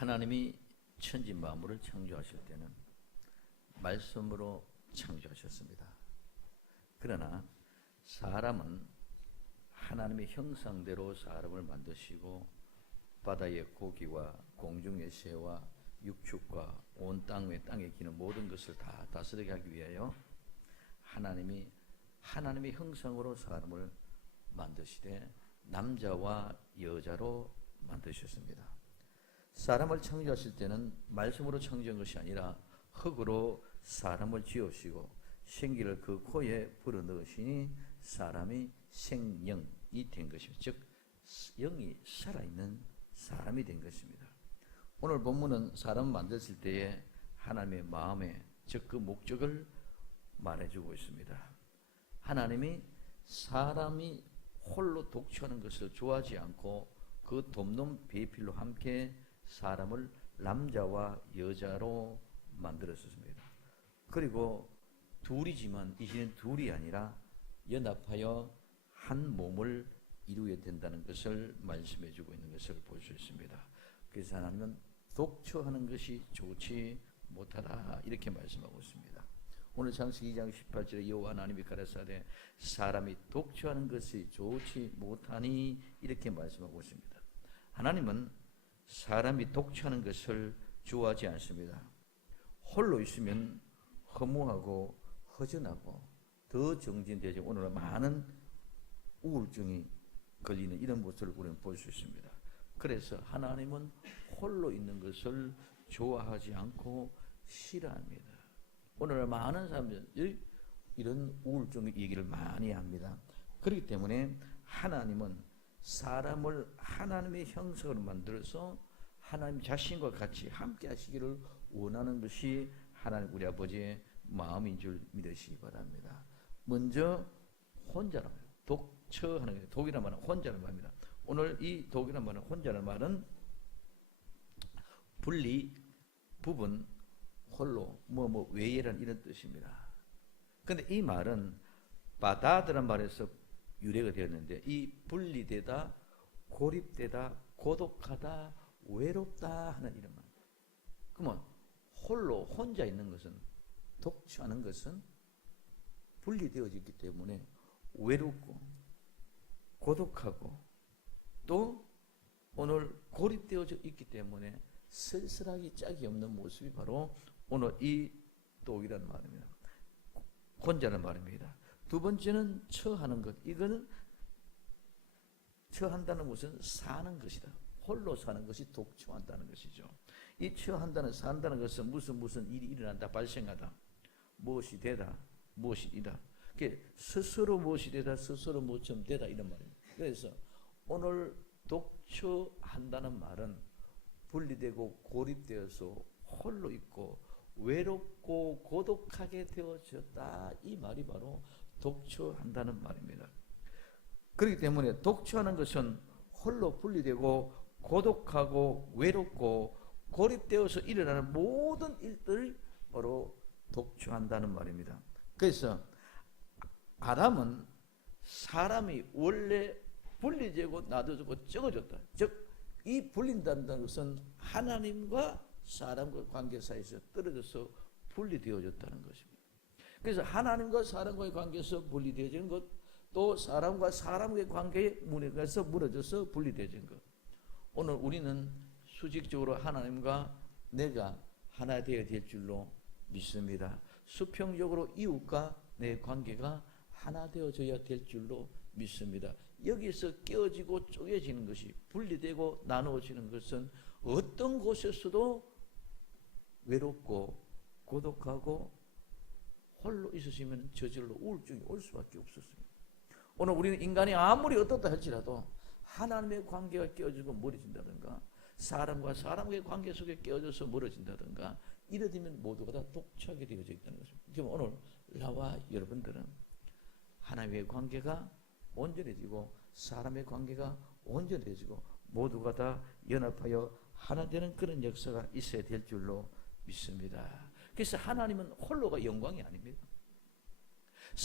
하나님이 천지 만물을 창조하실 때는 말씀으로 창조하셨습니다. 그러나 사람은 하나님의 형상대로 사람을 만드시고 바다의 고기와 공중의 새와 육축과 온 땅 위에 땅에 기는 모든 것을 다 다스리게 하기 위하여 하나님이 하나님의 형상으로 사람을 만드시되 남자와 여자로 만드셨습니다. 사람을 창조하실 때는 말씀으로 창조한 것이 아니라 흙으로 사람을 지으시고 생기를 그 코에 불어넣으시니 사람이 생영이 된 것입니다. 즉 영이 살아있는 사람이 된 것입니다. 오늘 본문은 사람을 만드실 때에 하나님의 마음에 즉 그 목적을 말해주고 있습니다. 하나님이 사람이 홀로 독처하는 것을 좋아하지 않고 그 돕는 배필로 함께 사람을 남자와 여자로 만들었습니다. 그리고 둘이지만 이제는 둘이 아니라 연합하여 한 몸을 이루어야 된다는 것을 말씀해 주고 있는 것을 볼 수 있습니다. 그래서 하나님은 독처하는 것이 좋지 못하다 이렇게 말씀하고 있습니다. 오늘 창세기 2장 18절에 여호와 하나님이 가라사대 사람이 독처하는 것이 좋지 못하니 이렇게 말씀하고 있습니다. 하나님은 사람이 독처하는 것을 좋아하지 않습니다. 홀로 있으면 허무하고 허전하고 더 정진되지 오늘은 많은 우울증이 걸리는 이런 모습을 우리는 볼 수 있습니다. 그래서 하나님은 홀로 있는 것을 좋아하지 않고 싫어합니다. 오늘 많은 사람들이 이런 우울증 얘기를 많이 합니다. 그렇기 때문에 하나님은 사람을 하나님의 형상으로 만들어서 하나님 자신과 같이 함께 하시기를 원하는 것이 하나님 우리 아버지의 마음인 줄 믿으시기 바랍니다. 먼저 혼자라는 거예요. 독처하는 거예요. 독이라는 말은 혼자라는 말입니다. 오늘 이 독이라는 말은 혼자라는 말은 분리, 부분, 홀로, 외에라는 이런 뜻입니다. 그런데 이 말은 바다드란 말에서 유래가 되었는데 이 분리되다, 고립되다, 고독하다, 외롭다 하는 이런 말. 그러면 홀로 혼자 있는 것은 독처하는 것은 분리되어졌기 때문에 외롭고 고독하고 또 오늘 고립되어져 있기 때문에 쓸쓸하기 짝이 없는 모습이 바로 오늘 이 독이라는 말입니다. 혼자라는 말입니다. 두 번째는 처하는 것. 이거는 처한다는 것은 사는 것이다. 홀로 사는 것이 독처한다는 것이죠. 이 처한다는 산다는 것은 무슨 일이 일어난다, 발생하다. 무엇이 되다, 무엇이 이다. 스스로 무엇이 되다, 스스로 무엇이 되다 이런 말입니다. 그래서 오늘 독처한다는 말은 분리되고 고립되어서 홀로 있고 외롭고 고독하게 되어졌다. 이 말이 바로 독처한다는 말입니다. 그렇기 때문에 독처하는 것은 홀로 분리되고 고독하고 외롭고 고립되어서 일어나는 모든 일들을 바로 독처한다는 말입니다. 그래서 아담은 사람이 원래 분리되고 놔둬지고 적어졌다. 즉 이 분린다는 것은 하나님과 사람과 관계 사이에서 떨어져서 분리되어졌다는 것입니다. 그래서 하나님과 사람과의 관계에서 분리되어진 것, 또 사람과 사람과의 관계에 무너져서 무너져서 분리되어진 것. 오늘 우리는 수직적으로 하나님과 내가 하나 되어야 될 줄로 믿습니다. 수평적으로 이웃과 내 관계가 하나 되어져야 될 줄로 믿습니다. 여기서 깨어지고 쪼개지는 것이 분리되고 나누어지는 것은 어떤 곳에서도 외롭고 고독하고 홀로 있으시면 저절로 우울증이 올 수밖에 없었습니다. 오늘 우리는 인간이 아무리 어떻다 할지라도 하나님의 관계가 깨어지고 멀어진다든가 사람과 사람의 관계 속에 깨어져서 멀어진다든가 이러면 모두가 다 독처하게 되어져 있다는 것입니다. 지금 오늘 나와 여러분들은 하나님의 관계가 온전해지고 사람의 관계가 온전해지고 모두가 다 연합하여 하나 되는 그런 역사가 있어야 될 줄로 믿습니다. 그래서 하나님은 홀로가 영광이 아닙니다.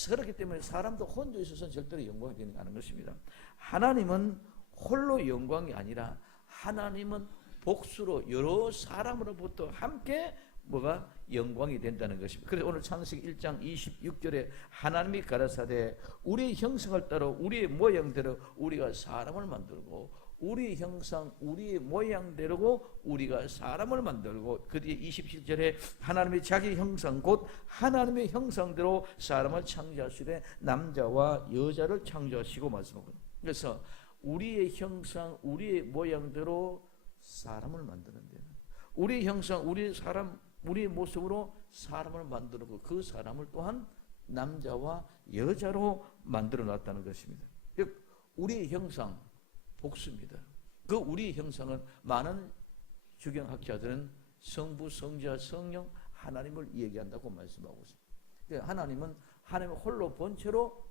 그렇기 때문에 사람도 혼자 있어서는 절대로 영광이 되는 것입니다. 하나님은 홀로 영광이 아니라 하나님은 복수로 여러 사람으로부터 함께 뭐가 영광이 된다는 것입니다. 그래서 오늘 창세기 1장 26절에 하나님이 가라사대 우리의 형상을 따라 우리의 모양대로 우리가 사람을 만들고 우리의 형상 우리의 모양대로 우리가 사람을 만들고 그 뒤에 27절에 하나님이 자기 형상 곧 하나님의 형상대로 사람을 창조하시되 남자와 여자를 창조하시고 말씀하거든요. 그래서 우리의 형상 우리의 모양대로 사람을 만드는데 우리의 형상 우리의 사람 우리의 모습으로 사람을 만들고 그 사람을 또한 남자와 여자로 만들어 놨다는 것입니다. 즉 우리의 형상 복수입니다. 그 우리의 형상은 많은 주경학자들은 성부, 성자, 성령 하나님을 얘기한다고 말씀하고 있습니다. 하나님은 하나님의 홀로 본체로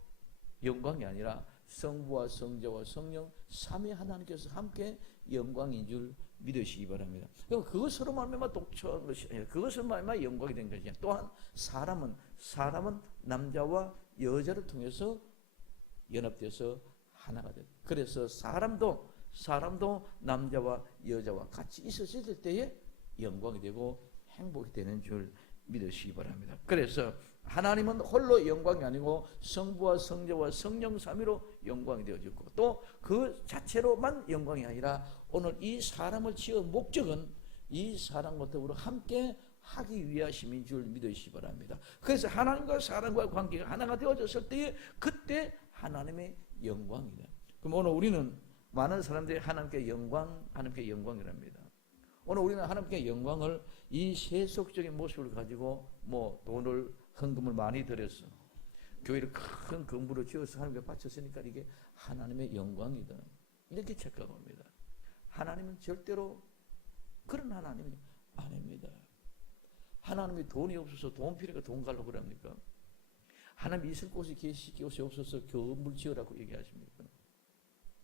영광이 아니라 성부와 성자와 성령 삼위 하나님께서 함께 영광인 줄 믿으시기 바랍니다. 그럼 그것으로 말미암아 독처한 것이 아니라 그것으로 말미암아 영광이 된 것이 아니라 또한 사람은 남자와 여자를 통해서 연합돼서 하나가 됩니다. 그래서 사람도 남자와 여자와 같이 있었을 때에 영광이 되고 행복이 되는 줄 믿으시기 바랍니다. 그래서 하나님은 홀로 영광이 아니고 성부와 성자와 성령 삼위로 영광이 되어졌고 또 그 자체로만 영광이 아니라 오늘 이 사람을 지은 목적은 이 사람과 더불어 함께 하기 위하심인 줄 믿으시기 바랍니다. 그래서 하나님과 사람과의 관계가 하나가 되어졌을 때에 그때 하나님의 영광이다. 그럼 오늘 우리는 많은 사람들이 하나님께 영광이랍니다. 오늘 우리는 하나님께 영광을 이 세속적인 모습을 가지고 뭐 돈을 헌금을 많이 들였어. 교회를 큰 건물을 지어서 하나님께 바쳤으니까 이게 하나님의 영광이다. 이렇게 착각합니다. 하나님은 절대로 그런 하나님이 아닙니다. 하나님이 돈이 없어서 돈 필요가 돈 가려고 그럽니까? 하나님이 있을 곳이 계실 곳이 없어서 건물 지으라고 얘기하십니까?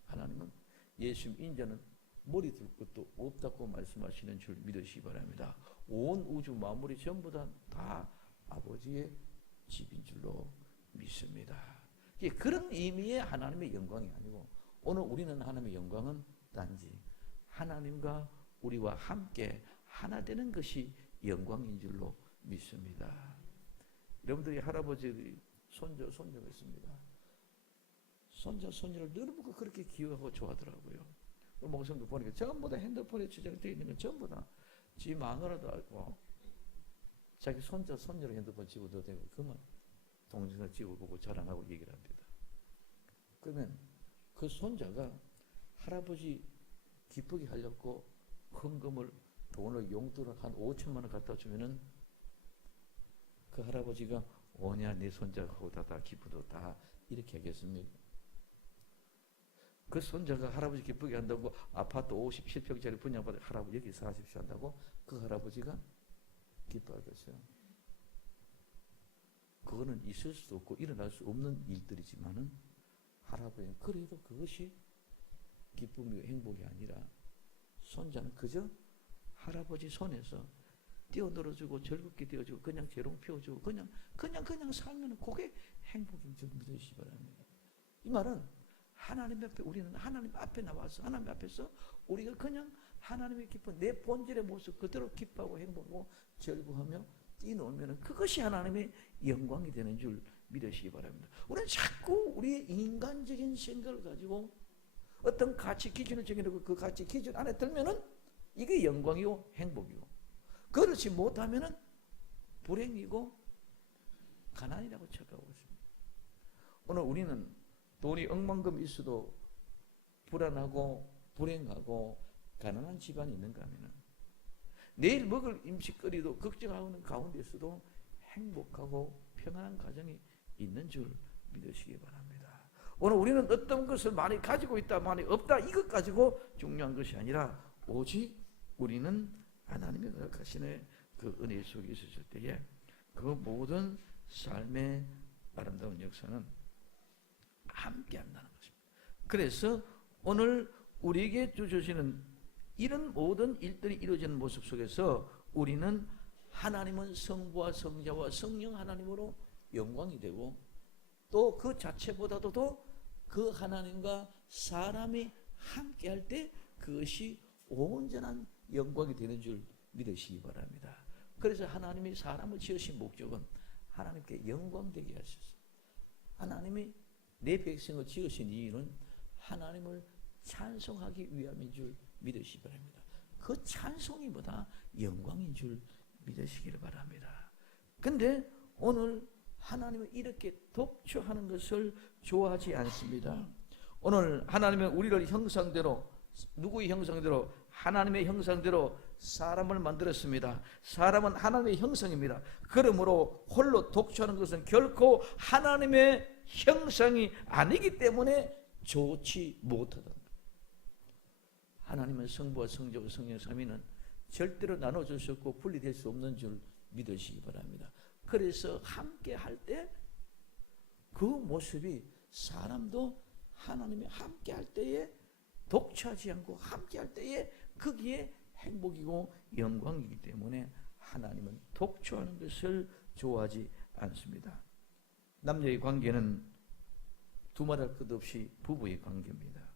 하나님은 예수님 인자는 머리 둘 것도 없다고 말씀하시는 줄 믿으시기 바랍니다. 온 우주 만물이 전부 다 아버지의 집인 줄로 믿습니다. 그런 의미의 하나님의 영광이 아니고 오늘 우리는 하나님의 영광은 단지 하나님과 우리와 함께 하나 되는 것이 영광인 줄로 믿습니다. 여러분들이 할아버지 손주가 있습니다. 손자 손녀를 너무 그렇게 기억하고 좋아하더라고요. 목사님도 보니까 전부 다 핸드폰에 저장되어 있는 건 전부 다 지 마누라도 알고 자기 손자 손녀를 핸드폰 집어도 되고 그만 동영상 찍어보고 자랑하고 얘기를 합니다. 그러면 그 손자가 할아버지 기쁘게 하려고 헌금을 돈을 용돈을 한 5천만 원 갖다 주면은 그 할아버지가 오냐 내 손자하고 다 기쁘도 다 이렇게 하겠습니까? 그 손자가 할아버지 기쁘게 한다고 아파트 57평짜리 분양받아 할아버지 여기 사십시오 한다고 그 할아버지가 기뻐하겠어요? 그거는 있을 수도 없고 일어날 수 없는 일들이지만은 할아버지는 그래도 그것이 기쁨이고 행복이 아니라 손자는 그저 할아버지 손에서 뛰어놀아주고 즐겁게 뛰어주고 그냥 재롱 피워주고 그냥 살면 그게 행복인 줄 믿으시기 바랍니다. 이 말은 하나님 앞에 우리는 하나님 앞에 나와서 하나님 앞에서 우리가 그냥 하나님의 기쁨 내 본질의 모습 그대로 기뻐하고 행복하고 즐거워하며 뛰놀면 그것이 하나님의 영광이 되는 줄 믿으시기 바랍니다. 우리는 자꾸 우리의 인간적인 생각을 가지고 어떤 가치 기준을 정해놓고 그 가치 기준 안에 들면은 이게 영광이고 행복이고 그렇지 못하면은 불행이고 가난이라고 착각하고 있습니다. 오늘 우리는 돈이 억만금 있어도 불안하고 불행하고 가난한 집안이 있는가 하면은 내일 먹을 임식거리도 걱정하는 가운데서도 행복하고 평안한 가정이 있는 줄 믿으시기 바랍니다. 오늘 우리는 어떤 것을 많이 가지고 있다 많이 없다 이것 가지고 중요한 것이 아니라 오직 우리는 하나님이 허락하시는 그 은혜 속에 있었을 때에 그 모든 삶의 아름다운 역사는 함께 한다는 것입니다. 그래서 오늘 우리에게 주시는 이런 모든 일들이 이루어지는 모습 속에서 우리는 하나님은 성부와 성자와 성령 하나님으로 영광이 되고 또 그 자체보다도 더 그 하나님과 사람이 함께 할 때 그것이 온전한 영광이 되는 줄 믿으시기 바랍니다. 그래서 하나님이 사람을 지으신 목적은 하나님께 영광되게 하셔서, 하나님이 내 백성을 지으신 이유는 하나님을 찬송하기 위함인 줄 믿으시기 바랍니다. 그 찬송이보다 영광인 줄 믿으시기를 바랍니다. 근데 오늘 하나님은 이렇게 독초하는 것을 좋아하지 않습니다. 오늘 하나님은 우리를 형상대로, 누구의 형상대로? 하나님의 형상대로 사람을 만들었습니다. 사람은 하나님의 형상입니다. 그러므로 홀로 독초하는 것은 결코 하나님의 형상이 아니기 때문에 좋지 못하다. 하나님은 성부와 성자와 성령 삼위는 절대로 나눠질 수 없고 분리될 수 없는 줄 믿으시기 바랍니다. 그래서 함께 할 때 그 모습이, 사람도 하나님이 함께 할 때에 독차지 않고 함께 할 때에 거기에 행복이고 영광이기 때문에 하나님은 독초하는 것을 좋아하지 않습니다. 남녀의 관계는 두말할 것 없이 부부의 관계입니다.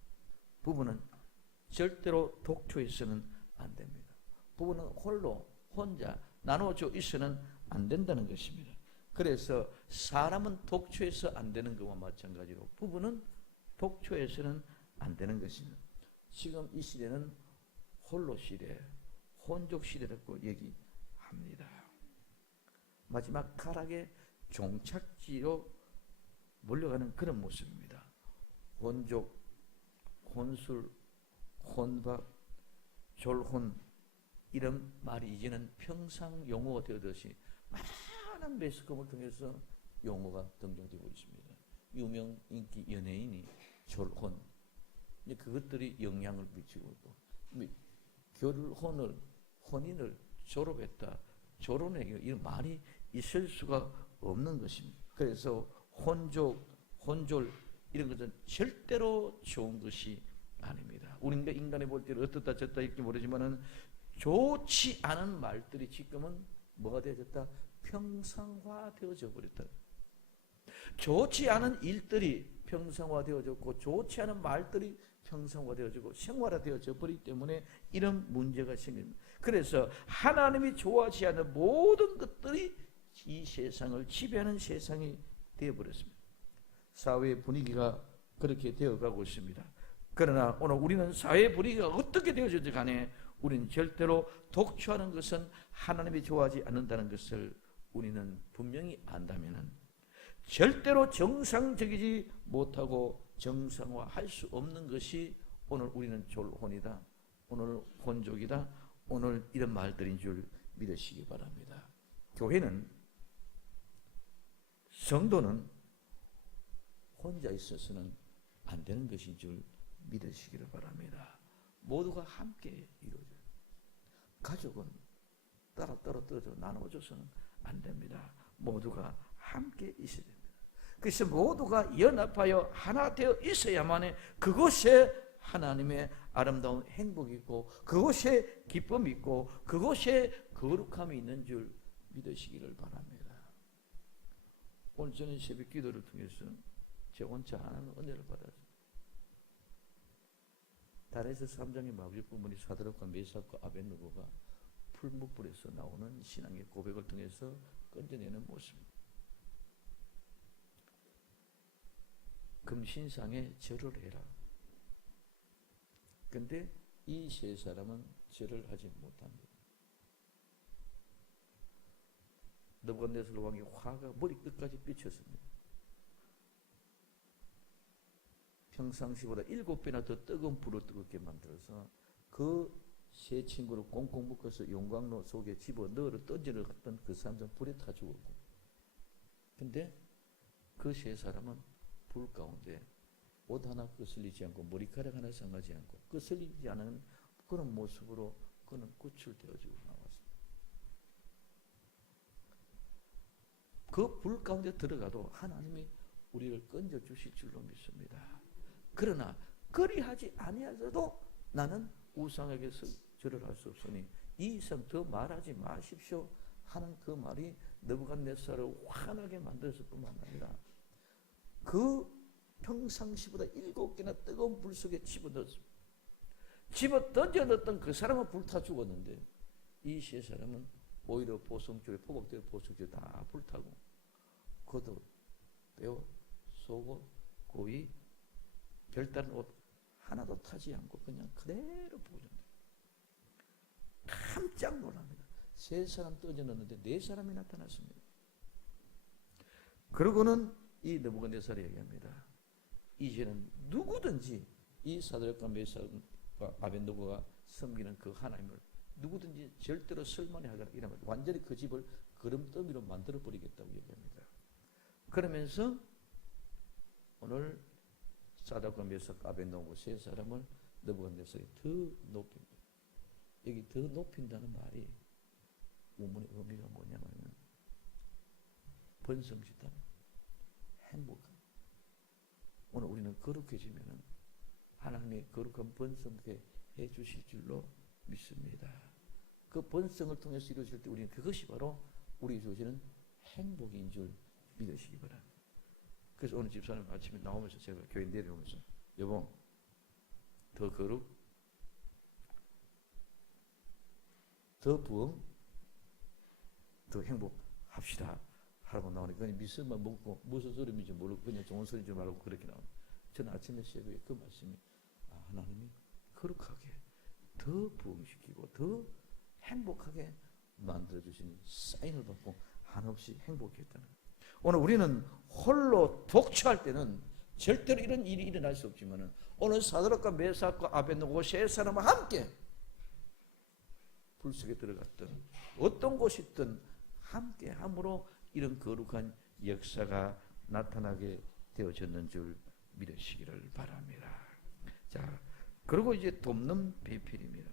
부부는 절대로 독초해서는 안 됩니다. 부부는 홀로, 혼자 나눠져 있어는 안 된다는 것입니다. 그래서 사람은 독초해서 안 되는 것과 마찬가지로 부부는 독초해서는 안 되는 것입니다. 지금 이 시대는 홀로 시대, 혼족 시대라고 얘기합니다. 마지막 가락의 종착지로 몰려가는 그런 모습입니다. 혼족, 혼술, 혼밥, 졸혼, 이런 말이 이제는 평상 용어가 되었듯이 많은 매스컴을 통해서 용어가 등장되고 있습니다. 유명 인기 연예인이 졸혼, 그것들이 영향을 미치고 있고, 혼인을 졸업했다, 졸혼했다, 이런 말이 있을 수가 없는 것입니다. 그래서 혼족, 혼졸 이런 것은 절대로 좋은 것이 아닙니다. 우리가 인간이 볼 때는 어떻다 저렇다 이렇게 모르지만은 좋지 않은 말들이 지금은 뭐가 되어졌다? 평상화되어져 버렸다. 좋지 않은 일들이 평상화되어졌고 좋지 않은 말들이 평상화되어지고 생활화되어져 버리기 때문에 이런 문제가 생깁니다. 그래서 하나님이 좋아하지 않는 모든 것들이 이 세상을 지배하는 세상이 되어버렸습니다. 사회의 분위기가 그렇게 되어가고 있습니다. 그러나 오늘 우리는 사회 분위기가 어떻게 되어지든 간에 우리는 절대로 독초하는 것은 하나님이 좋아하지 않는다는 것을 우리는 분명히 안다면 절대로 정상적이지 못하고 정상화할 수 없는 것이 오늘 우리는 졸혼이다, 오늘 혼족이다, 오늘 이런 말들인 줄 믿으시기 바랍니다. 교회는, 성도는 혼자 있어서는 안 되는 것인 줄 믿으시기를 바랍니다. 모두가 함께 이루어져요. 가족은 따로 떨어져 나눠져서는 안 됩니다. 모두가 함께 있어야 됩니다. 그래서 모두가 연합하여 하나 되어 있어야만 그곳에 하나님의 아름다운 행복이 있고 그곳에 기쁨이 있고 그곳에 거룩함이 있는 줄 믿으시기를 바랍니다. 오늘 저는 새벽 기도를 통해서 제 혼자 하나는 은혜를 받았습니다. 다레스 3장의 마귀 부모니 사드락과 메삭과 아벳느고가 풀무불에서 나오는 신앙의 고백을 통해서 건져내는 모습입니다. 금신상에 절을 해라. 근데 이 세 사람은 절을 하지 못합니다. 느부갓네살 왕의 화가 머리 끝까지 비쳤습니다. 평상시보다 7배나 더 뜨거운 불을 뜨겁게 만들어서 그 세 친구를 꽁꽁 묶어서 용광로 속에 집어넣어 던져넣었던 그 사람들은 불에 타 죽었고, 근데 그 세 사람은 불 가운데 옷 하나 거슬리지 않고 머리카락 하나 상하지 않고 거슬리지 않은 그런 모습으로 그는 구출되어지고 나왔습니다. 그 불 가운데 들어가도 하나님이 우리를 건져 주실 줄로 믿습니다. 그러나 그리하지 아니하여도 나는 우상에게서 절을 할 수 없으니 이 이상 더 말하지 마십시오 하는 그 말이 느부갓네살을 화나게 만들었을 뿐만 아니라 그 평상시보다 7개나 뜨거운 불 속에 집어넣었습니다. 집어 던져넣었던 그 사람은 불타 죽었는데 이 세 사람은 오히려 보성줄에 포복되어 보성줄에 다 불타고 겉옷, 뼈, 속옷, 고이, 별다른 옷 하나도 타지 않고 그냥 그대로 보존돼요. 깜짝 놀랍니다. 세 사람 던져넣었는데 네 사람이 나타났습니다. 그러고는 이 느부갓네살이 얘기합니다. 이제는 누구든지 이 사드락과 메삭과 아벳느고가 섬기는 그 하나님을 누구든지 절대로 설만히 하거나 이러면 완전히 그 집을 거름더미로 만들어 버리겠다고 얘기합니다. 그러면서 오늘 사드락과 메삭과 아벳느고 세 사람을 느부갓네살이 더 높입니다. 여기 더 높인다는 말이 원문의 의미가 뭐냐면 번성짓다, 행복함. 오늘 우리는 거룩해지면 하나님이 거룩한 번성케 해주실 줄로 믿습니다. 그 번성을 통해서 이루어질 때 우리는 그것이 바로 우리 주시는 행복인 줄 믿으시기 바랍니다. 그래서 오늘 집사님 아침에 나오면서 제가 교회 내려오면서 여보 더 거룩, 더 부흥, 더 행복합시다 하라고 나오니까 그냥 미스만 먹고 무슨 소리인지 모르고 그냥 좋은 소리인 줄 알고 그렇게 나옵니다. 저는 아침에 새벽에 그 말씀이 하나님이 거룩하게 더 부흥시키고 더 행복하게 만들어주시는 사인을 받고 한없이 행복했다는 거예요. 오늘 우리는 홀로 독처할 때는 절대로 이런 일이 일어날 수 없지만 오늘 사드락과 메삭과 아벳느고 세 사람과 함께 불속에 들어갔던 어떤 곳이든 함께 함으로 이런 거룩한 역사가 나타나게 되어졌는 줄 믿으시기를 바랍니다. 자, 그리고 이제 돕는 배필입니다.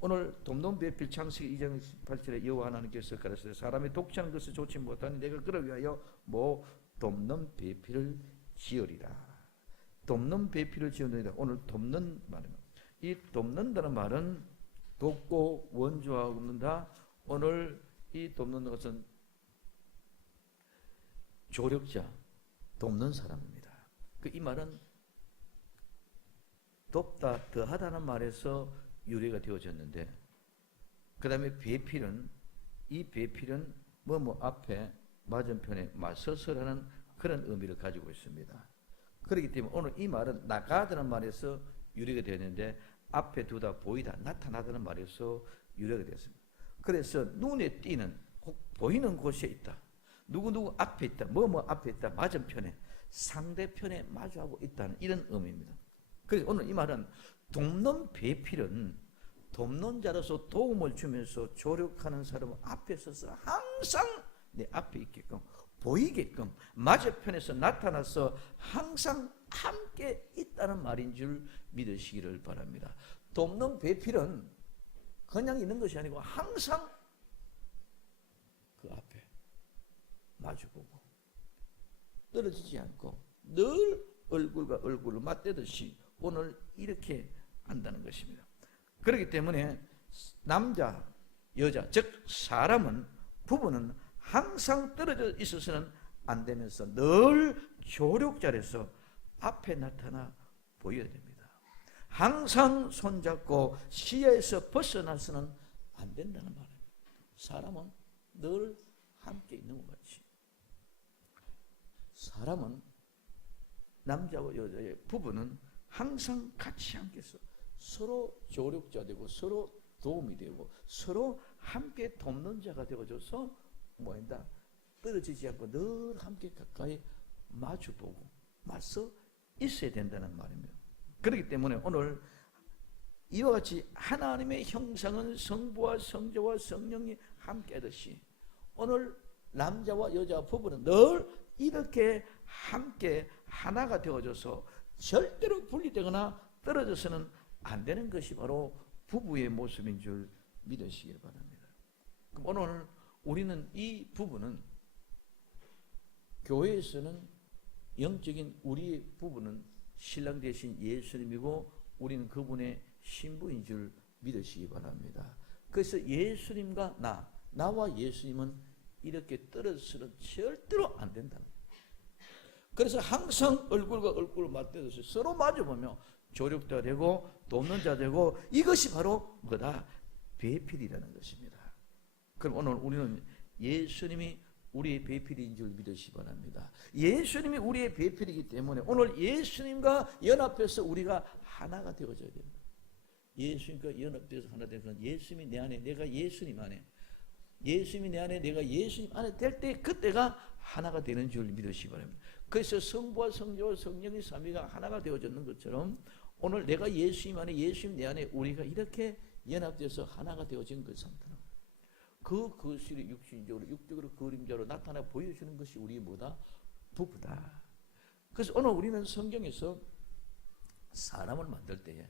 오늘 돕는 배필 창세기 2장 18절에 여호와 하나님께서 가라사대 사람이 독취하는 것을 좋지 못하니 내가 그를 위하여 뭐 돕는 배필을 지으리라. 돕는 배필을 지으리라. 오늘 돕는 말입니다. 이 돕는다는 말은 돕고 원조하는다. 오늘 이 돕는 것은 조력자, 돕는 사람입니다. 이 말은 돕다, 더하다는 말에서 유래가 되어졌는데, 그 다음에 배필은, 이 배필은 뭐뭐 앞에 맞은편에 맞서서라는 그런 의미를 가지고 있습니다. 그렇기 때문에 오늘 이 말은 나가다는 말에서 유래가 되었는데, 앞에 두다, 보이다, 나타나다는 말에서 유래가 되었습니다. 그래서 눈에 띄는, 꼭 보이는 곳에 있다. 누구누구 앞에 있다. 뭐뭐 앞에 있다. 맞은편에, 상대편에 마주하고 있다는 이런 의미입니다. 그래서 오늘 이 말은 돕는 배필은 돕는 자로서 도움을 주면서 조력하는 사람은 앞에 서서 항상 내 앞에 있게끔 보이게끔 맞은편에서 나타나서 항상 함께 있다는 말인 줄 믿으시기를 바랍니다. 돕는 배필은 그냥 있는 것이 아니고 항상 그 앞에 마주보고 떨어지지 않고 늘 얼굴과 얼굴을 맞대듯이 오늘 이렇게 한다는 것입니다. 그렇기 때문에 남자, 여자, 즉 사람은, 부부는 항상 떨어져 있어서는 안 되면서 늘 조력자로서 앞에 나타나 보여야 됩니다. 항상 손잡고 시야에서 벗어나서는 안 된다는 말입니다. 사람은 늘 함께 있는 것 같이 사람은, 남자와 여자의 부부는 항상 같이 함께서 서로 조력자 되고 서로 도움이 되고 서로 함께 돕는 자가 되어줘서 뭐한다? 떨어지지 않고 늘 함께 가까이 마주보고 맞서 있어야 된다는 말입니다. 그렇기 때문에 오늘 이와 같이 하나님의 형상은 성부와 성자와 성령이 함께 하듯이 오늘 남자와 여자 부부는 늘 이렇게 함께 하나가 되어져서 절대로 분리되거나 떨어져서는 안 되는 것이 바로 부부의 모습인 줄 믿으시길 바랍니다. 그럼 오늘 우리는 이 부부는 교회에서는 영적인 우리의 부부는 신랑 대신 예수님이고 우리는 그분의 신부인 줄 믿으시기 바랍니다. 그래서 예수님과 나와 예수님은 이렇게 떨어져서는 절대로 안 된다는 거예요. 그래서 항상 얼굴과 얼굴을 맞대듯이 서로 마주보며 조력자가 되고 돕는 자 되고, 이것이 바로 뭐다? 배필이라는 것입니다. 그럼 오늘 우리는 예수님이 우리의 배필인 줄 믿으시기 바랍니다. 예수님이 우리의 배필이기 때문에 오늘 예수님과 연합해서 우리가 하나가 되어져야 됩니다. 예수님과 연합돼서 하나 되면 예수님이 내 안에, 내가 예수님 안에, 예수님이 내 안에, 내가 예수님 안에 될 때 그때가 하나가 되는 줄 믿으시기 바랍니다. 그래서 성부와 성자와 성령의 삼위가 하나가 되어졌는 것처럼 오늘 내가 예수님 안에, 예수님 내 안에 우리가 이렇게 연합돼서 하나가 되어진 그 상태는 그 거실이 육적으로 그림자로 나타나 보여주는 것이 우리의 뭐다? 부부다. 그래서 오늘 우리는 성경에서 사람을 만들 때에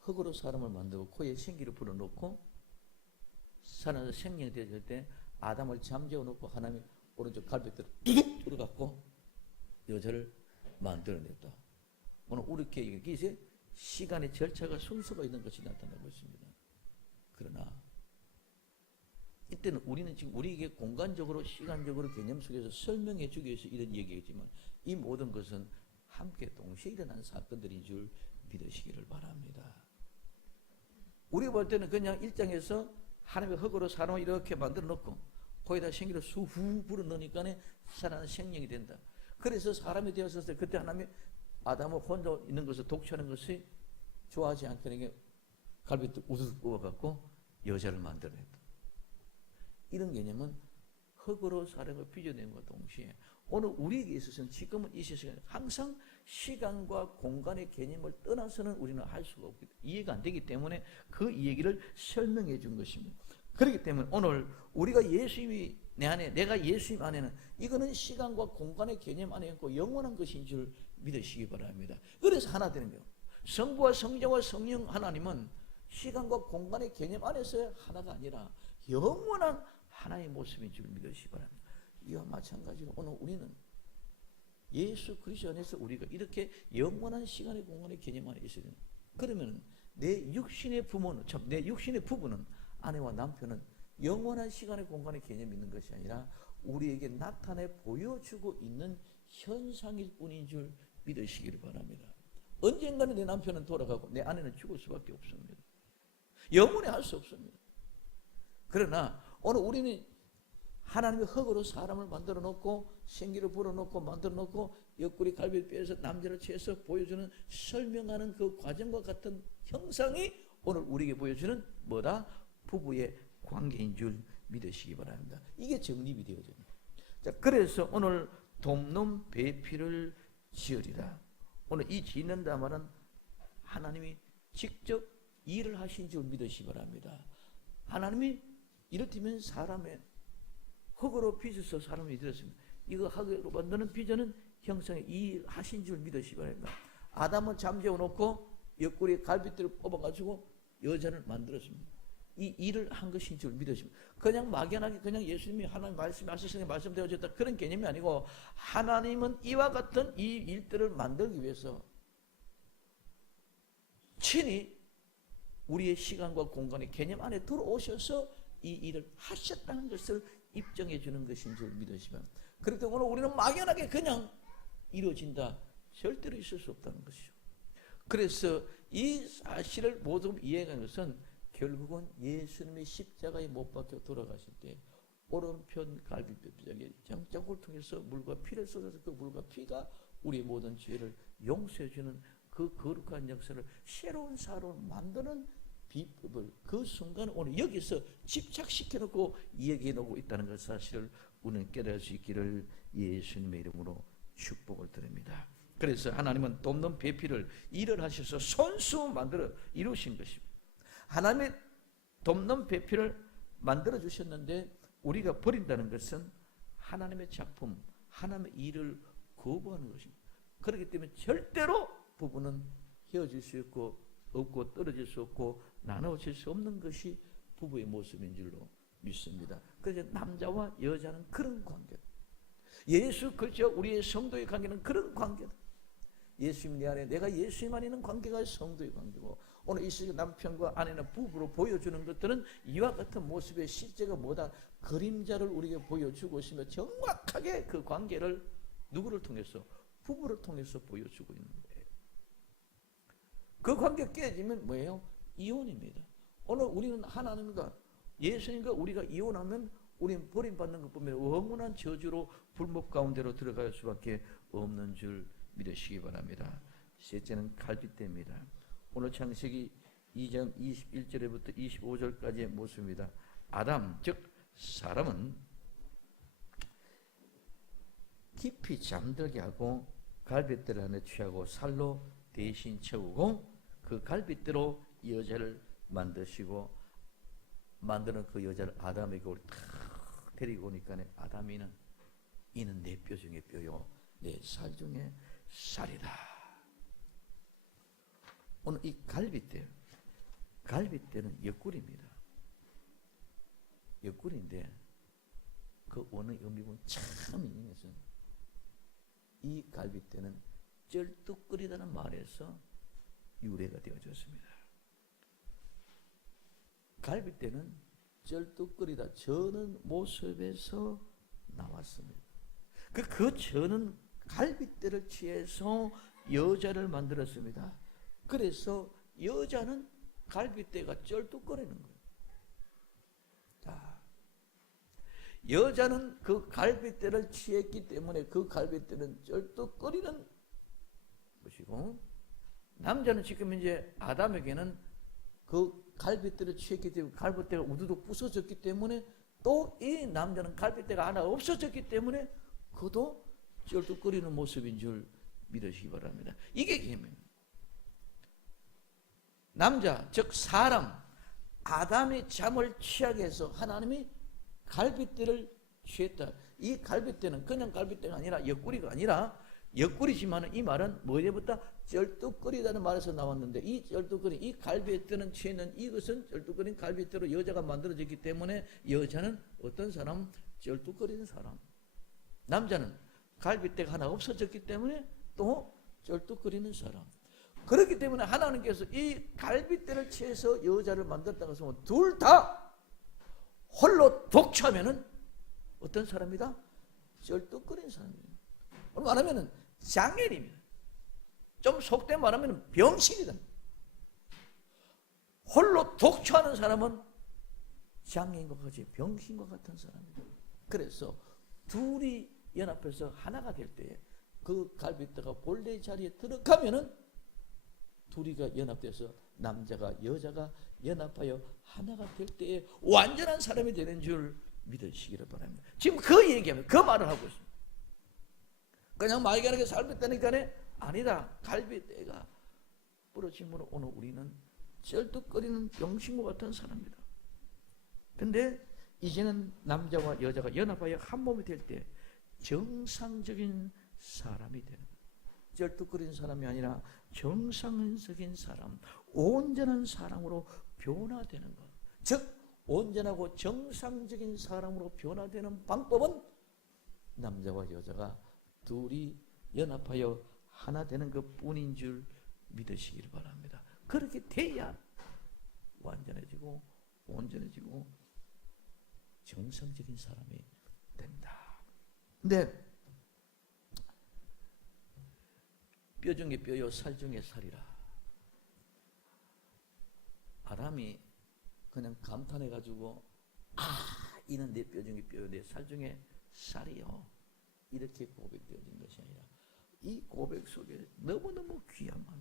흙으로 사람을 만들고 코에 생기를 불어넣고 사람의 생명이 되어질 때 아담을 잠재워 놓고 하나님이 오른쪽 갈비뼈를 뚜둑 뚫어갖고 여자를 만들어냈다. 오늘 우리께 이제 시간의 절차가 순서가 있는 것이 나타나고 있습니다. 그러나 이때는 우리는 지금 우리에게 공간적으로 시간적으로 개념 속에서 설명해 주기 위해서 이런 얘기겠지만 이 모든 것은 함께 동시에 일어난 사건들인 줄 믿으시기를 바랍니다. 우리가 볼 때는 그냥 일장에서 하나님의 흙으로 사람을 이렇게 만들어 놓고 거기다 생기를 수후 불어넣으니까 살아나는 생명이 된다. 그래서 사람이 되었을 때 그때 하나님이 아담을 혼자 있는 것을 독취하는 것이 좋아하지 않게 갈비뼈 우두둑 뽑아갖고 여자를 만들어냈다. 이런 개념은 흙으로 사람을 빚어낸과 동시에 오늘 우리에게 있어서는 지금은 이 세상에 항상 시간과 공간의 개념을 떠나서는 우리는 할 수가 없기 때문에 이해가 안 되기 때문에 그 얘기를 설명해 준 것입니다. 그렇기 때문에 오늘 우리가 예수님이 내 안에, 내가 예수님 안에는 이거는 시간과 공간의 개념 안에 있고 영원한 것인 줄 믿으시기 바랍니다. 그래서 하나 되는 거예요. 성부와 성자와 성령 하나님은 시간과 공간의 개념 안에서의 하나가 아니라 영원한 하나의 모습인 줄 믿으시기 바랍니다. 이와 마찬가지로 오늘 우리는 예수 그리스도 안에서 우리가 이렇게 영원한 시간의 공간의 개념 안에 있어야 됩니다. 그러면 내 육신의 부모는, 내 육신의 부부는, 아내와 남편은 영원한 시간의 공간의 개념이 있는 것이 아니라 우리에게 나타내 보여주고 있는 현상일 뿐인 줄 믿으시기를 바랍니다. 언젠가는 내 남편은 돌아가고 내 아내는 죽을 수밖에 없습니다. 영원히 할 수 없습니다. 그러나 오늘 우리는 하나님의 흙으로 사람을 만들어 놓고 생기를 불어넣고 만들어 놓고 옆구리 갈비뼈에서 남자를 취해서 보여주는 설명하는 그 과정과 같은 형상이 오늘 우리에게 보여주는 뭐다? 부부의 관계인 줄 믿으시기 바랍니다. 이게 정립이 되어집니다. 자, 그래서 오늘 돕는 배필을 지으리라. 오늘 이 짓는다 말은 하나님이 직접 일을 하신 줄 믿으시기 바랍니다. 하나님이 이렇다면 사람의 흙으로 빚어서 사람이 들었습니다. 이거 흙으로 만드는 빚어는 형상에 일하신 줄 믿으시기 바랍니다. 아담은 잠재워 놓고 옆구리에 갈비뼈를 뽑아가지고 여자를 만들었습니다. 이 일을 한 것인 줄 믿으십니다. 그냥 막연하게 그냥 예수님이 하나님 말씀하시는 말씀되어졌다 그런 개념이 아니고 하나님은 이와 같은 이 일들을 만들기 위해서 친히 우리의 시간과 공간의 개념 안에 들어오셔서 이 일을 하셨다는 것을 입증해 주는 것인 줄 믿으시면 그렇기 때문에 오늘 우리는 막연하게 그냥 이루어진다 절대로 있을 수 없다는 것이죠. 그래서 이 사실을 모두 이해하는 것은 결국은 예수님의 십자가에 못 박혀 돌아가실 때 오른편 갈비뼈에 장자국을 통해서 물과 피를 쏟아서 그 물과 피가 우리의 모든 죄를 용서해 주는 그 거룩한 역사를 새로운 사람을 만드는 비법을 그 순간 오늘 여기서 집착시켜 놓고 얘기해 놓고 있다는 것 사실을 우리는 깨달을 수 있기를 예수님의 이름으로 축복을 드립니다. 그래서 하나님은 돕는 배필을 일을 하셔서 손수 만들어 이루신 것입니다. 하나님의 돕는 배필을 만들어 주셨는데 우리가 버린다는 것은 하나님의 작품, 하나님의 일을 거부하는 것입니다. 그렇기 때문에 절대로 부부는 헤어질 수 없고 떨어질 수 없고 나눠질 수 없는 것이 부부의 모습인 줄로 믿습니다. 그래서 남자와 여자는 그런 관계다. 예수 그리스도 우리의 성도의 관계는 그런 관계다. 예수님 내 안에 내가 예수님 안에 있는 관계가 성도의 관계고 오늘 이 시간 남편과 아내는 부부로 보여주는 것들은 이와 같은 모습의 실제가 뭐다? 그림자를 우리에게 보여주고 있으며 정확하게 그 관계를 누구를 통해서? 부부를 통해서 보여주고 있는 거예요. 그 관계가 깨지면 뭐예요? 이혼입니다. 오늘 우리는 하나님과 예수님과 우리가 이혼하면 우리는 버림받는 것뿐만 아니라 영원한 저주로 불법 가운데로 들어갈 수밖에 없는 줄 믿으시기 바랍니다. 셋째는 갈빗대입니다. 오늘 창세기 2장 21절부터 25절까지의 모습입니다. 아담 즉 사람은 깊이 잠들게 하고 갈빗대를 안에 취하고 살로 대신 채우고 그 갈빗대로 여자를 만드시고 만드는 그 여자를 아담에게 탁 데리고 오니까 아담이는 이는 내 뼈 중에 뼈요 내 살 중에 살이다. 오늘 이 갈빗대는 옆구리입니다. 옆구리인데 그 원의 의미는 참 있는 것은 이 갈빗대는 쩔뚝거리다는 말에서 유래가 되어졌습니다. 갈빗대는 쩔뚝거리다 저는 모습에서 나왔습니다. 그 저는 갈빗대를 취해서 여자를 만들었습니다. 그래서 여자는 갈빗대가 쩔뚝거리는 거예요. 자, 여자는 그 갈빗대를 취했기 때문에 그 갈빗대는 쩔뚝거리는 것이고, 남자는 지금 이제 아담에게는 그 갈빗대를 취했기 때문에 갈빗대가 우두둑 부서졌기 때문에 또 이 남자는 갈빗대가 하나 없어졌기 때문에 그도 쩔뚝거리는 모습인 줄 믿으시기 바랍니다. 이게 계명입니다. 남자 즉 사람 아담이 잠을 취하게 해서 하나님이 갈빗대를 취했다. 이 갈빗대는 그냥 갈빗대가 아니라 옆구리가 아니라 옆구리지만 이 말은 뭐에부터 쩔뚝거리다는 말에서 나왔는데 이 쩔뚝거리 이 갈빗대는 취했는 이것은 쩔뚝거린 갈빗대로 여자가 만들어졌기 때문에 여자는 어떤 사람? 쩔뚝거리는 사람. 남자는 갈빗대가 하나 없어졌기 때문에 또 쩔뚝거리는 사람. 그렇기 때문에 하나님께서 이 갈빗대를 취해서 여자를 만들었다고 해서 둘 다 홀로 독처하면은 어떤 사람이다? 쩔뚝거리는 사람입니다. 오늘 말하면은 장애인입니다. 좀 속된 말하면 병신이다. 홀로 독처하는 사람은 장애인과 같이 병신과 같은 사람이다. 그래서 둘이 연합해서 하나가 될 때에 그 갈빗대가 본래의 자리에 들어가면은 둘이가 연합돼서 남자가 여자가 연합하여 하나가 될 때에 완전한 사람이 되는 줄 믿으시기를 바랍니다. 지금 그 얘기하면 그 말을 하고 있습니다. 그냥 말기하게 살폈다니까 아니다. 갈빗대가 부러짐으로 오늘 우리는 쩔뚝거리는 병신과 같은 사람이다. 근데 이제는 남자와 여자가 연합하여 한 몸이 될 때 정상적인 사람이 되는 거예요. 쩔뚝거리는 사람이 아니라 정상적인 사람, 온전한 사람으로 변화되는 것. 즉 온전하고 정상적인 사람으로 변화되는 방법은 남자와 여자가 둘이 연합하여 하나 되는 것뿐인 줄 믿으시길 바랍니다. 그렇게 돼야 완전해지고 온전해지고 정상적인 사람이 된다. 근데 뼈 중에 뼈요 살 중에 살이라. 아담이 그냥 감탄해가지고 이는 내 뼈 중에 뼈요 내 살 중에 살이요 이렇게 고백되어진 것이 아니라 이 고백 속에 너무너무 귀한 말.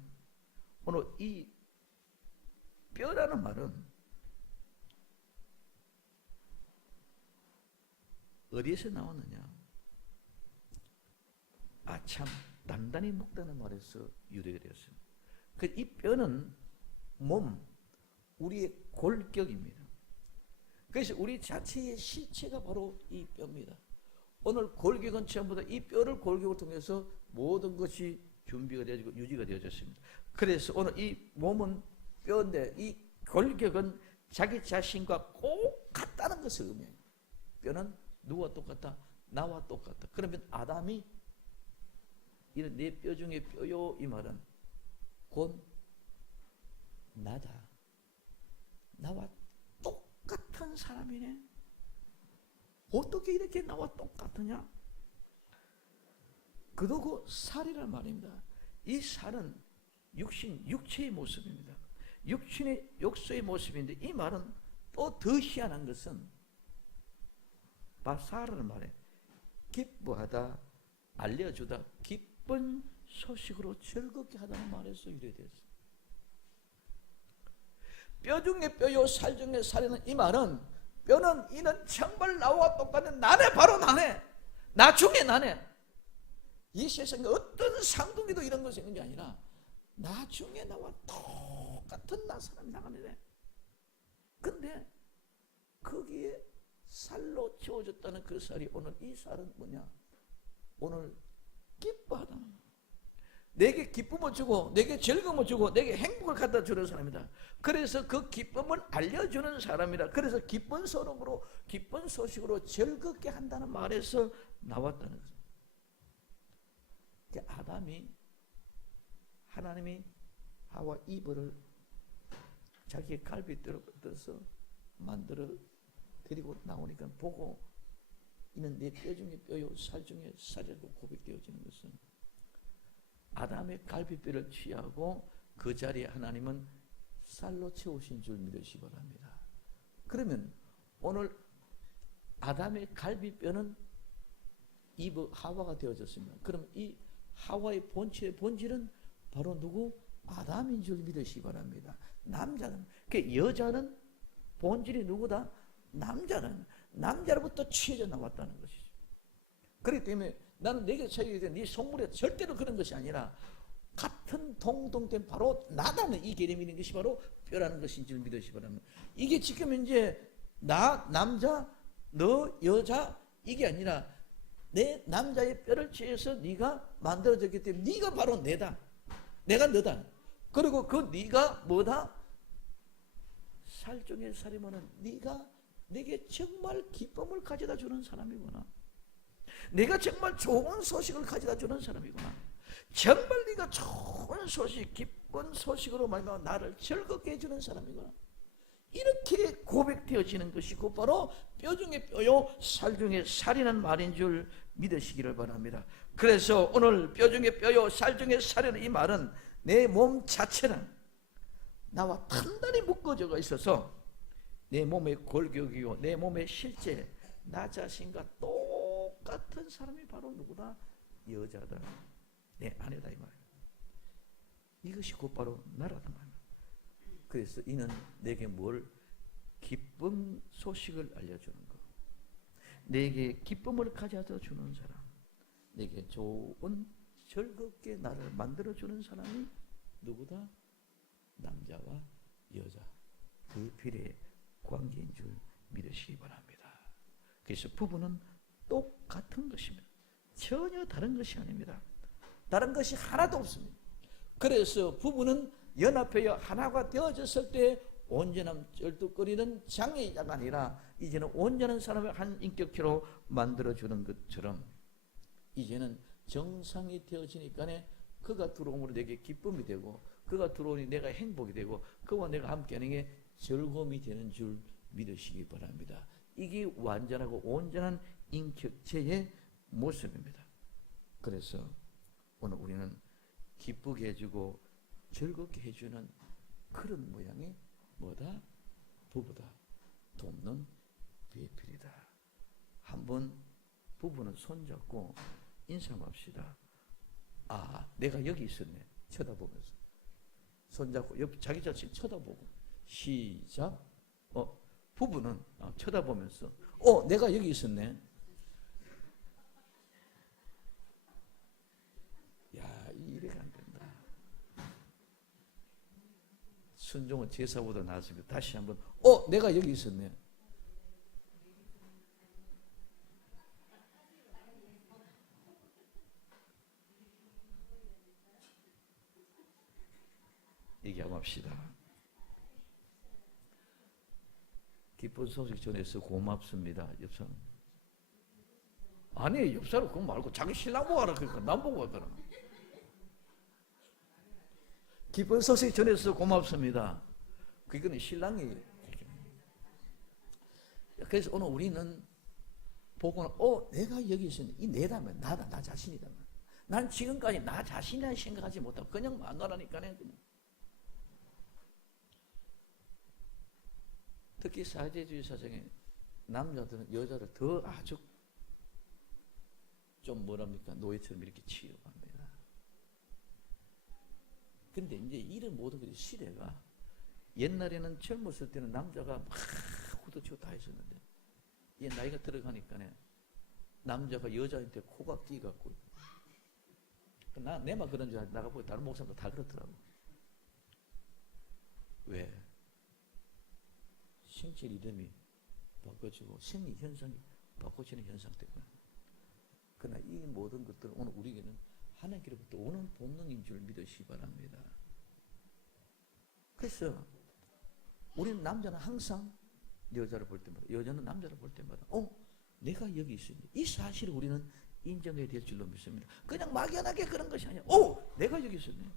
오늘 이 뼈라는 말은 어디에서 나왔느냐? 참 단단히 먹다는 말에서 유래가 되었습니다. 이 뼈는 우리의 골격입니다. 그래서 우리 자체의 실체가 바로 이 뼈입니다. 오늘 골격은 전부 다 이 뼈를 골격을 통해서 모든 것이 준비가 되어지고 유지가 되어졌습니다. 그래서 오늘 이 몸은 뼈인데 이 골격은 자기 자신과 꼭 같다는 것을 의미해요. 뼈는 누구와 똑같다? 나와 똑같다. 그러면 아담이 이런 내 뼈 중에 뼈요 이 말은 곧 나다. 나와 똑같은 사람이네. 어떻게 이렇게 나와 똑같으냐? 그도 그 살이란 말입니다. 이 살은 육체의 모습입니다. 육신의 욕소의 모습인데 이 말은 또 더 희한한 것은 바사르는 말에 기뻐하다, 알려주다, 기쁜 소식으로 즐겁게 하다는 말에서 유래되었어요. 뼈 중에 뼈요 살 중에 살이는 이 말은 뼈는 이는 정말 나와 똑같은 나네, 바로 나네, 나 중에 나네. 이 세상에 어떤 상둥이도 이런 것이 있는 게 아니라 나 중에 나와 똑같은 나 사람이 나가네. 근데 거기에 살로 채워졌다는 그 살이 오늘 이 살은 뭐냐? 오늘 기뻐하다는 거야. 내게 기쁨을 주고 내게 즐거움을 주고 내게 행복을 갖다 주는 사람이다. 그래서 그 기쁨을 알려주는 사람이다. 그래서 기쁜 소름으로 기쁜 소식으로 즐겁게 한다는 말에서 나왔다는 거죠. 아담이 하나님이 하와 이브를 자기의 갈빗대로 뜯어서 만들어 데리고 나오니까 보고 이는 내 뼈 중에 뼈요 살 중에 살이라고 고백되어지는 것은 아담의 갈빗뼈를 취하고 그 자리에 하나님은 쌀로 채우신 줄 믿으시기 바랍니다. 그러면 오늘 아담의 갈빗뼈는 이브 하와가 되어졌습니다. 그럼 이 하와의 본질은 바로 누구? 아담인 줄 믿으시기 바랍니다. 남자는, 그 여자는 본질이 누구다? 남자로부터 취해져 나왔다는 것이죠. 그렇기 때문에 나는 내게 차이게 된 네 속물에 절대로 그런 것이 아니라 같은 동등된 바로 나다는 이 개념이 있는 것이 바로 뼈라는 것인 줄 믿으시기 바랍니다. 이게 지금 이제 나 남자, 너 여자 이게 아니라 내 남자의 뼈를 취해서 네가 만들어졌기 때문에 네가 바로 내다. 내가 너다. 그리고 그 네가 뭐다? 살 중에 살이면은 네가 내게 정말 기쁨을 가져다 주는 사람이구나. 내가 정말 좋은 소식을 가져다 주는 사람이구나. 정말 네가 좋은 소식, 기쁜 소식으로 말미암아 나를 즐겁게 해주는 사람이구나. 이렇게 고백되어지는 것이 곧 바로 뼈 중에 뼈요 살 중에 살이라는 말인 줄 믿으시기를 바랍니다. 그래서 오늘 뼈 중에 뼈요 살 중에 살이라는 이 말은 내 몸 자체는 나와 단단히 묶어져 있어서 내 몸의 골격이요 내 몸의 실제 나 자신과 똑같은 사람이 바로 누구다? 여자다, 내 아내다 이 말이에요. 이것이 곧 바로 나라다 말이에요. 그래서 이는 내게 뭘? 기쁨 소식을 알려주는 것, 내게 기쁨을 가져다 주는 사람, 내게 좋은 즐겁게 나를 만들어주는 사람이 누구다? 남자와 여자, 그 비례의 관계인 줄 믿으시기 바랍니다. 그래서 부부는 똑같은 것입니다. 전혀 다른 것이 아닙니다. 다른 것이 하나도 없습니다. 그래서 부부는 연합하여 하나가 되어졌을 때 온전한 쩔뚝거리는 장애자가 아니라 이제는 온전한 사람을 한 인격체로 만들어주는 것처럼 이제는 정상이 되어지니까 그가 들어옴으로 내게 기쁨이 되고 그가 들어오니 내가 행복이 되고 그와 내가 함께하는 게 즐거움이 되는 줄 믿으시기 바랍니다. 이게 완전하고 온전한 인격체의 모습입니다. 그래서 오늘 우리는 기쁘게 해주고 즐겁게 해주는 그런 모양의 뭐다? 부부다. 돕는 비필이다. 한번 부부는 손잡고 인사합시다. 아, 내가 여기 있었네. 쳐다보면서 손잡고 옆 자기 자신 쳐다보고 시작. 부부는 쳐다보면서 내가 여기 있었네. 야, 이래가 안 된다. 순종은 제사보다 낫습니다. 다시 한번 내가 여기 있었네. 얘기합시다. 기쁜 소식 전해서 고맙습니다. 옆사람. 아니, 옆사람 그거 말고 자기 신랑 보고 하라. 그러니까 남 보고 하더라. 기쁜 소식 전해서 고맙습니다. 그거는 신랑이. 그래서 오늘 우리는 보고는 내가 여기 있으니 이 내다면 나다, 나 자신이다. 난 지금까지 나 자신이라 생각하지 못하고 그냥 마누라니까네. 특히 사회주의 사정에 남자들은 여자를 더 아주 좀 뭐랍니까? 노예처럼 이렇게 취급합니다. 근데 이제 이런 모든 것이 시대가 옛날에는 젊었을 때는 남자가 막 후드치고 다 했었는데 이 나이가 들어가니까 남자가 여자한테 코가 끼갖고 내만 그런 줄 알고 나가보고 다른 목사님도 다 그렇더라고. 왜? 신체 리듬이 바꿔지고 생리 현상이 바꿔지는 현상 때문에. 그러나 이 모든 것들은 오늘 우리에게는 하나님께로부터 오는 본능인 줄 믿으시기 바랍니다. 그래서 우리는 남자는 항상 여자를 볼 때마다, 여자는 남자를 볼 때마다 내가 여기 있으니 이 사실을 우리는 인정해야 될 줄로 믿습니다. 그냥 막연하게 그런 것이 아니라 내가 여기 있었네.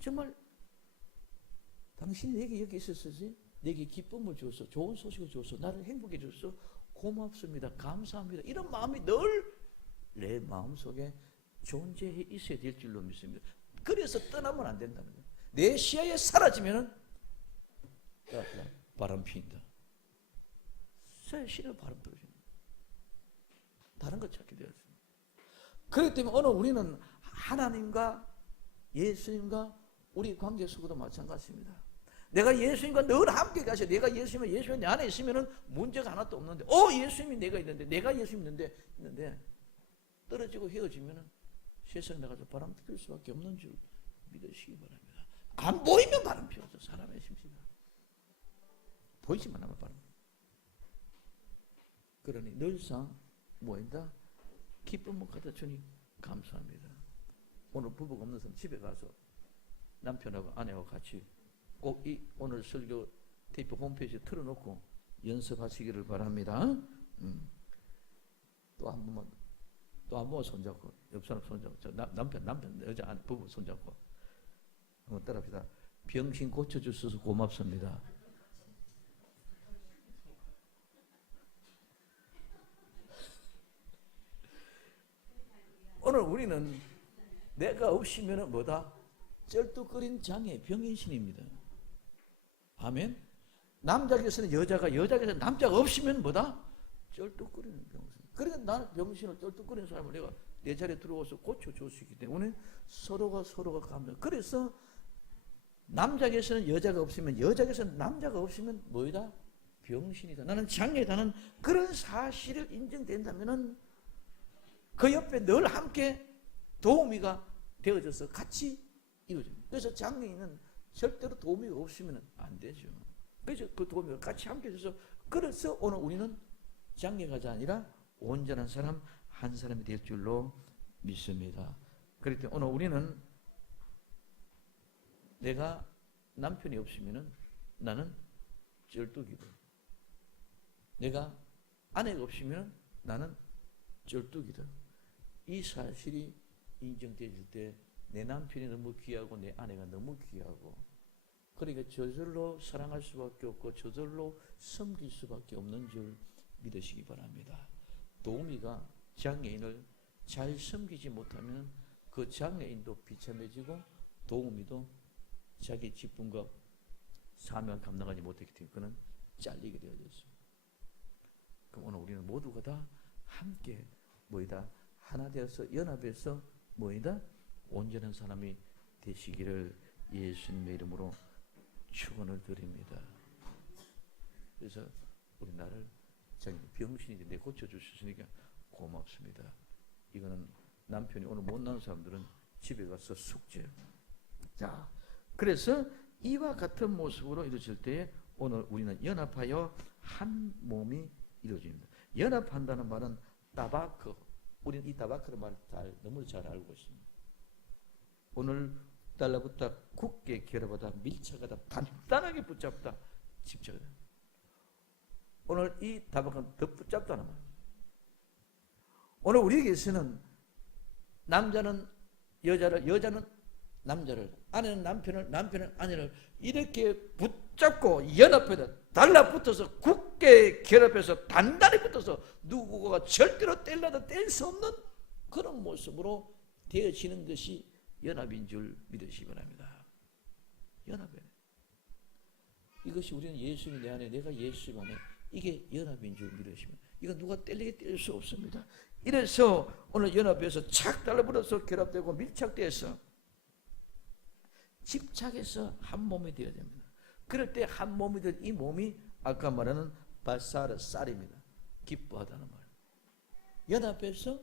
정말 당신이 내게 여기 있었지? 내게 기쁨을 줬어, 좋은 소식을 줬어, 나를 행복해 줬어, 고맙습니다, 감사합니다, 이런 마음이 늘 내 마음속에 존재해 있어야 될 줄로 믿습니다. 그래서 떠나면 안 된다는 거예요. 내 시야에 사라지면은 바람 피인다. 시야에 바람 떨어집니다. 다른 것 찾게 되었습니다. 그렇기 때문에 오늘 우리는 하나님과 예수님과 우리 관계 속에도 마찬가지입니다. 내가 예수님과 늘 함께 가서 내가 예수님이 내 안에 있으면 문제가 하나도 없는데 예수님이 내가 있는데 내가 예수님 있는데 떨어지고 헤어지면 세상 나가서 바람 필 수밖에 없는 줄 믿으시기 바랍니다. 안 보이면 바람 피워서 사람의 심씨가 보이지만 하면 바람. 그러니 늘상 뭐인다? 기쁨을 갖다 주니 감사합니다. 오늘 부부가 없는 사람 집에 가서 남편하고 아내하고 같이 꼭 이 오늘 설교 테이프 홈페이지에 틀어놓고 연습하시기를 바랍니다. 또 한 번만 손잡고 옆 사람 손잡고 남편 여자 아내 부부 손잡고 한번 따라합시다. 병신 고쳐주셔서 고맙습니다. 오늘 우리는 내가 없으면 뭐다? 쩔뚝거린 장애 병인신입니다. 아멘. 남자에게서는 여자에게서는 남자가 없으면 뭐다? 쩔뚝거리는 병신. 그러니까 나는 병신을 쩔뚝거리는 사람을 내가 내 자리에 들어와서 고쳐줄 수 있기 때문에 서로가 감사. 그래서 남자에게서는 여자가 없으면 여자에게서는 남자가 없으면 뭐이다? 병신이다. 나는 장애다는 그런 사실을 인정된다면은 그 옆에 늘 함께 도우미가 되어져서 같이 이루어집니다. 그래서 장애인은 절대로 도우미가 없으면 안 되죠. 그래서 그 도우미가 같이 함께 해줘서 그래서 오늘 우리는 장애가가 아니라 온전한 사람 한 사람이 될 줄로 믿습니다. 그렇기 때문에 오늘 우리는 내가 남편이 없으면 나는 쩔뚝이고 내가 아내가 없으면 나는 쩔뚝이다. 이 사실이 인정되질 때 내 남편이 너무 귀하고 내 아내가 너무 귀하고 그러니까 저절로 사랑할 수밖에 없고 저절로 섬길 수밖에 없는 줄 믿으시기 바랍니다. 도우미가 장애인을 잘 섬기지 못하면 그 장애인도 비참해지고 도우미도 자기 직분과 사명을 감당하지 못했기 때문에 그는 잘리게 되어졌습니다. 그럼 오늘 우리는 모두가 다 함께 뭐이다? 하나 되어서 연합해서 뭐이다? 온전한 사람이 되시기를 예수님의 이름으로 축원을 드립니다. 그래서 우리 나를 병신이 내 고쳐주셨으니까 고맙습니다. 이거는 남편이 오늘 못 나온 사람들은 집에 가서 숙제. 자, 그래서 이와 같은 모습으로 이루어질 때에 오늘 우리는 연합하여 한 몸이 이루어집니다. 연합한다는 말은 따바크. 우리는 이 따바크를 너무 잘 알고 있습니다. 오늘 달라붙다 굳게 결합하다 밀착하다 단단하게 붙잡다 집착하다. 오늘 이 따바크는 더 붙잡다는 말. 오늘 우리에게서는 남자는 여자를, 여자는 남자를, 아내는 남편을, 남편은 아내를 이렇게 붙잡고 연합해서 달라붙어서 굳게 결합해서 단단히 붙어서 누구가 절대로 뗄라도 뗄 수 없는 그런 모습으로 되어지는 것이 연합인 줄 믿으시기 바랍니다. 연합이에요. 이것이 우리는 예수님 내 안에, 내가 예수님 안에, 이게 연합인 줄 믿으시면 이거 누가 뗄래야 뗄 수 없습니다. 이래서 오늘 연합에서 착 달라붙어서 결합되고 밀착돼서 집착해서 한 몸이 되어야 됩니다. 그럴 때 한 몸이 된 이 몸이 아까 말하는 바사르 쌀입니다. 기뻐하다는 말. 연합해서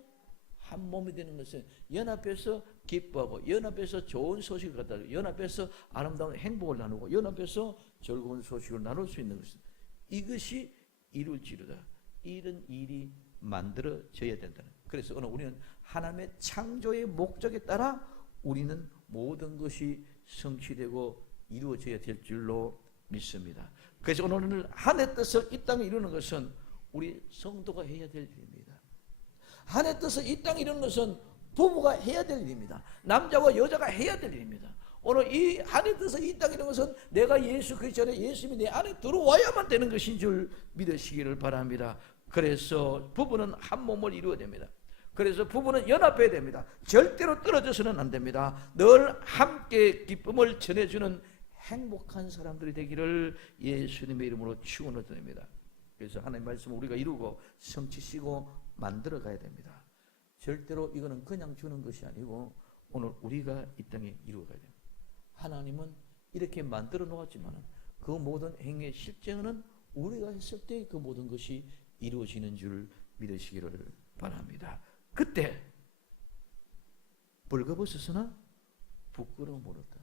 한 몸이 되는 것은 연합해서 기뻐하고, 연합해서 좋은 소식을 갖다 주고, 연합해서 아름다운 행복을 나누고, 연합해서 즐거운 소식을 나눌 수 있는 것입니다. 이것이 이룰지로다. 이런 일이 만들어져야 된다는. 그래서 오늘 우리는 하나님의 창조의 목적에 따라 우리는 모든 것이 성취되고 이루어져야 될 줄로 믿습니다. 그래서 오늘 하나님의 뜻을 이 땅에 이루는 것은 우리 성도가 해야 될 일입니다. 하나님의 뜻을 이 땅에 이루는 것은 부부가 해야 될 일입니다. 남자와 여자가 해야 될 일입니다. 오늘 이 하나님의 뜻을 이 땅에 이루는 것은 내가 예수 그리스도 안에, 예수님이 내 안에 들어와야만 되는 것인 줄 믿으시기를 바랍니다. 그래서 부부는 한 몸을 이루어야 됩니다. 그래서 부부는 연합해야 됩니다. 절대로 떨어져서는 안 됩니다. 늘 함께 기쁨을 전해주는 행복한 사람들이 되기를 예수님의 이름으로 축원드립니다. 그래서 하나님의 말씀을 우리가 이루고 성취시고 만들어 가야 됩니다. 절대로 이거는 그냥 주는 것이 아니고 오늘 우리가 이 땅에 이루어 가야 됩니다. 하나님은 이렇게 만들어 놓았지만 그 모든 행위의 실제는 우리가 했을 때 그 모든 것이 이루어지는 줄 믿으시기를 바랍니다. 그때 벌거벗었으나 부끄러움 모르다.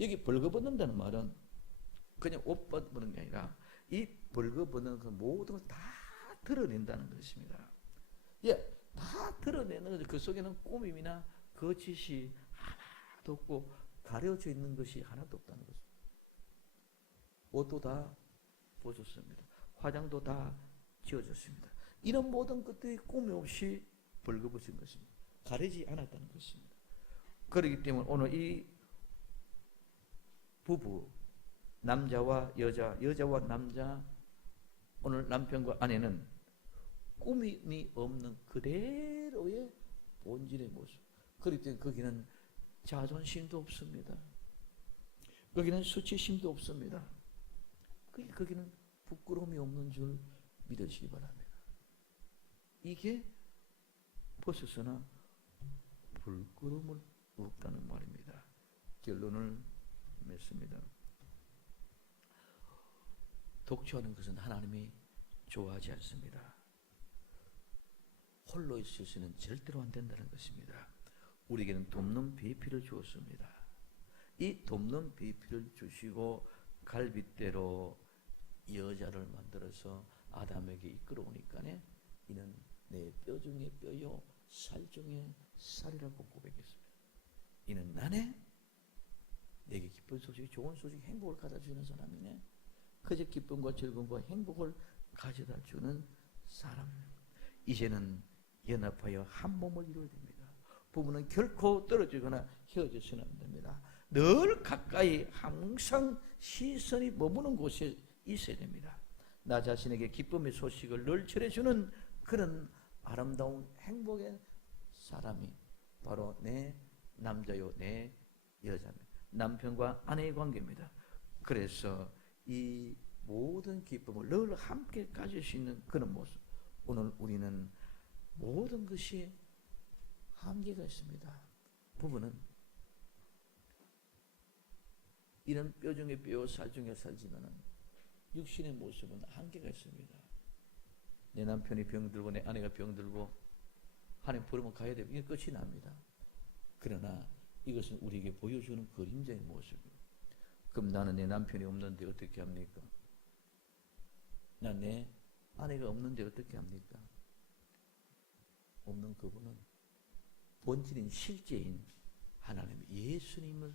여기 벌거벗는다는 말은 그냥 옷 벗는 게 아니라 이 벌거벗는 그 모든 걸 다 드러낸다는 것입니다. 예, 다 드러내는 것이, 그 속에는 꾸밈이나 거짓이 하나도 없고 가려져 있는 것이 하나도 없다는 것입니다. 옷도 다 벗었습니다. 화장도 다 지워졌습니다. 이런 모든 것들이 꾸밈 없이 벌거벗은 것입니다. 가리지 않았다는 것입니다. 그렇기 때문에 오늘 이 부부, 남자와 여자, 여자와 남자, 오늘 남편과 아내는 꾸밈이 없는 그대로의 본질의 모습. 그렇기 때문에 거기는 자존심도 없습니다. 거기는 수치심도 없습니다. 거기는 부끄러움이 없는 줄 믿으시기 바랍니다. 이게 벗었으나 부끄러움을 없다는 말입니다. 결론을 맺습니다. 독초하는 것은 하나님이 좋아하지 않습니다. 홀로 있으시는 절대로 안 된다는 것입니다. 우리에게는 돕는 비피를 주었습니다. 이 돕는 비피를 주시고 갈빗대로 여자를 만들어서 아담에게 이끌어오니까 이는 내 뼈 중에 뼈요 살 중에 살이라고 고백했습니다. 이는 나네 내게 기쁜 소식, 좋은 소식, 행복을 가져다 주는 사람이네. 그저 기쁨과 즐거움과 행복을 가져다 주는 사람. 이제는 연합하여 한 몸을 이루어야 됩니다. 부부는 결코 떨어지거나 헤어져서는 안 됩니다. 늘 가까이 항상 시선이 머무는 곳에 있어야 됩니다. 나 자신에게 기쁨의 소식을 늘 전해주는 그런 아름다운 행복의 사람이 바로 내 남자요 내 여자입니다. 남편과 아내의 관계입니다. 그래서 이 모든 기쁨을 늘 함께 가질 수 있는 그런 모습. 오늘 우리는 모든 것이 한계가 있습니다. 부부는 이런 뼈 중에 뼈, 살 중에 살지만 육신의 모습은 한계가 있습니다. 내 남편이 병들고 내 아내가 병들고 하나님 부르면 가야 되고 이게 끝이 납니다. 그러나 이것은 우리에게 보여주는 그림자의 모습이에요. 그럼 나는 내 남편이 없는데 어떻게 합니까? 나 내 아내가 없는데 어떻게 합니까? 없는 그분은 본질인 실제인 하나님 예수님을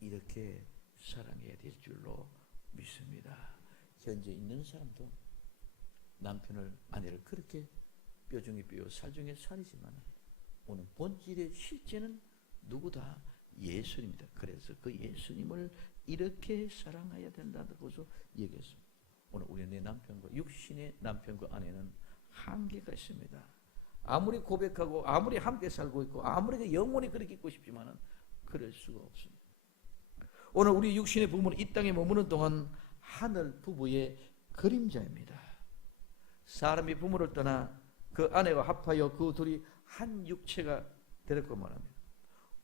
이렇게 사랑해야 될 줄로 믿습니다. 현재 있는 사람도 남편을 아내를 그렇게 뼈 중에 뼈 살 중에 살이지만 오늘 본질의 실제는 누구다? 예수님입니다. 그래서 그 예수님을 이렇게 사랑해야 된다고 얘기했습니다. 오늘 우리 내 남편과 육신의 남편과 아내는 한계가 있습니다. 아무리 고백하고 아무리 함께 살고 있고 아무리 영원히 그렇게 있고 싶지만은 그럴 수가 없습니다. 오늘 우리 육신의 부모는 이 땅에 머무는 동안 하늘 부부의 그림자입니다. 사람이 부모를 떠나 그 아내와 합하여 그 둘이 한 육체가 되었고 말합니다.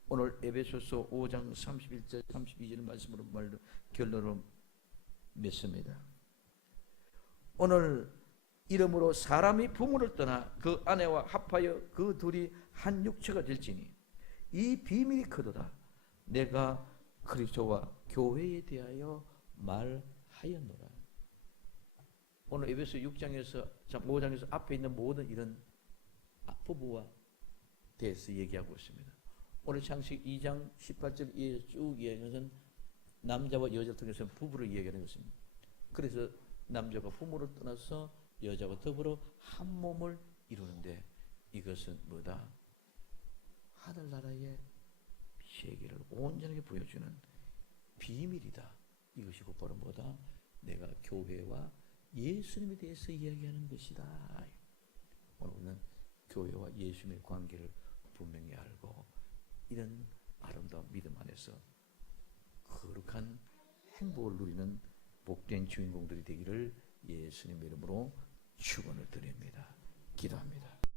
오늘 에베소서 5장 31절 32절 말씀으로 결론을 맺습니다. 오늘 이름으로 사람이 부모를 떠나 그 아내와 합하여 그 둘이 한 육체가 될지니 이 비밀이 크도다. 내가 그리스도와 교회에 대하여 말하였노라. 오늘 에베소 6장에서 5장에서 앞에 있는 모든 이런 부부와 대해서 얘기하고 있습니다. 오늘 창세기 2장 18절 이에 쭉 이야기하는 것은 남자와 여자를 통해서 부부를 이야기하는 것입니다. 그래서 남자가 부모를 떠나서 여자와 더불어 한 몸을 이루는데 이것은 뭐다? 하늘나라의 세계를 온전하게 보여주는 비밀이다. 이것이 곧바로 뭐다? 내가 교회와 예수님에 대해서 이야기하는 것이다. 오늘 우리는 교회와 예수님의 관계를 분명히 알고 이런 아름다운 믿음 안에서 거룩한 행복을 누리는 복된 주인공들이 되기를 예수님의 이름으로 축원을 드립니다. 기도합니다.